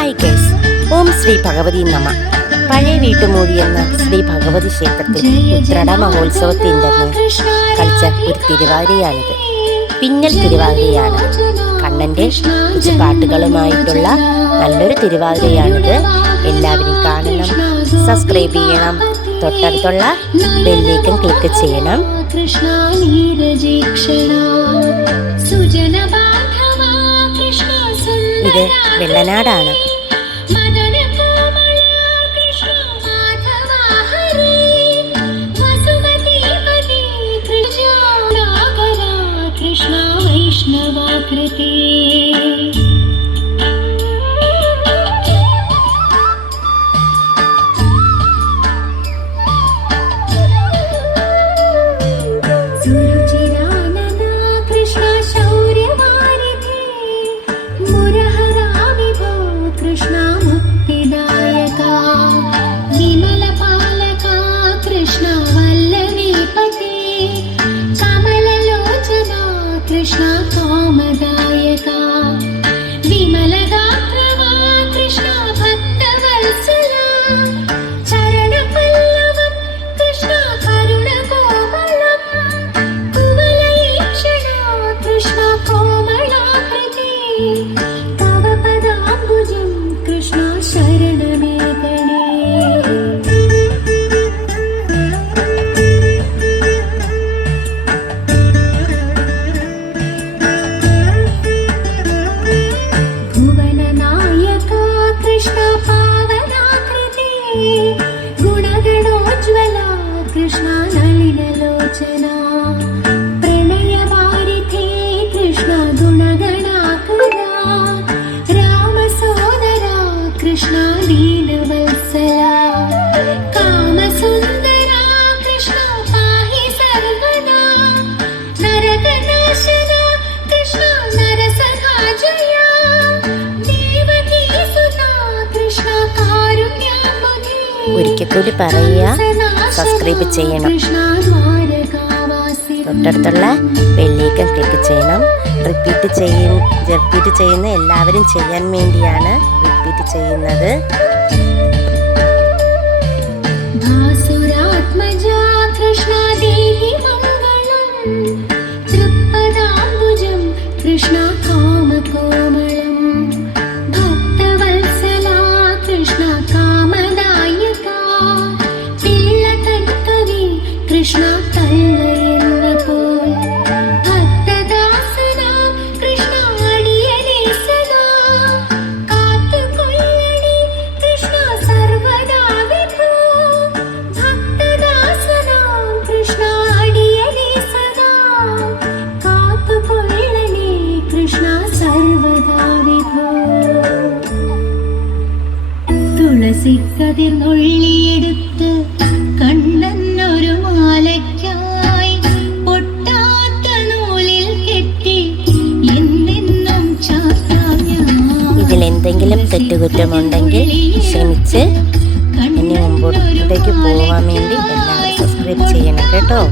Hi guys, ഓം ശ്രീ ഭഗവതി നമ. പഴയ വീട്ടുമൂടി എന്ന ശ്രീ ഭഗവതി ക്ഷേത്രത്തിൽ ഉത്രട മഹോത്സവത്തിൻ്റെ കളിച്ച ഒരു തിരുവാതിരയാണിത്. പിന്നൽ തിരുവാതിരയാണ്. കണ്ണൻ്റെ പാട്ടുകളുമായിട്ടുള്ള നല്ലൊരു തിരുവാതിരയാണിത്. എല്ലാവരും കാണണം, സബ്സ്ക്രൈബ് ചെയ്യണം, തൊട്ടടുത്തുള്ള ബെല്ലേക്കും ക്ലിക്ക് ചെയ്യണം. ഇത് വെള്ളനാടാണ്. ഒരിക്കൽ കൂടി പറയുക, സബ്സ്ക്രൈബ് ചെയ്യണം, തൊട്ടടുത്തുള്ള ബെല്ലേക്കൻ ക്ലിക്ക് ചെയ്യണം. റിപ്പീറ്റ് ചെയ്യുന്ന എല്ലാവരും ചെയ്യാൻ വേണ്ടിയാണ് റിപ്പീറ്റ് ചെയ്യുന്നത്. തുളസിക്കതിർന്നുള്ളിയെടുത്ത് കണ്ണനൊരു മാലയ്ക്കായി പൊട്ടാത്ത നൂലിൽ കെട്ടി എന്നെന്നും ചാർത്താം. ഇതിലെന്തെങ്കിലും തെറ്റുകുറ്റമുണ്ടെങ്കിൽ ക്ഷമിച്ച് ഇനി മുമ്പോട്ടേക്ക് പോകാൻ വേണ്ടി എല്ലാവരും സബ്സ്ക്രൈബ് ചെയ്യണം കേട്ടോ.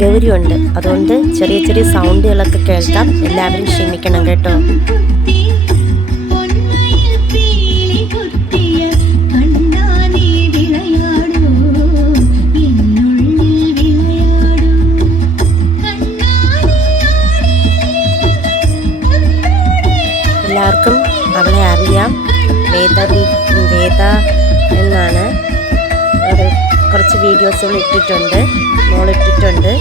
ഗൗരിയുണ്ട്. അതുകൊണ്ട് ചെറിയ ചെറിയ സൗണ്ടുകളൊക്കെ കേൾക്കാം. എല്ലാവരും ക്ഷമിക്കണം കേട്ടോ. എല്ലാവർക്കും അവളെ അറിയാം. വേദ എന്നാണ്. കുറച്ച് വീഡിയോസുകൾ ഇട്ടിട്ടുണ്ട്, മോളിട്ടിട്ടുണ്ട്.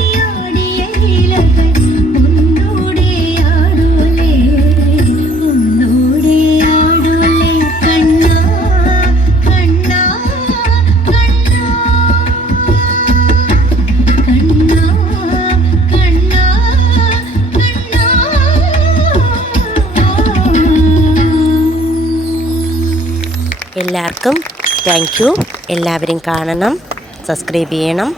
എല്ലാവർക്കും താങ്ക് യു. എല്ലാവരും കാണണം, സബ്സ്ക്രൈബ് ചെയ്യണം.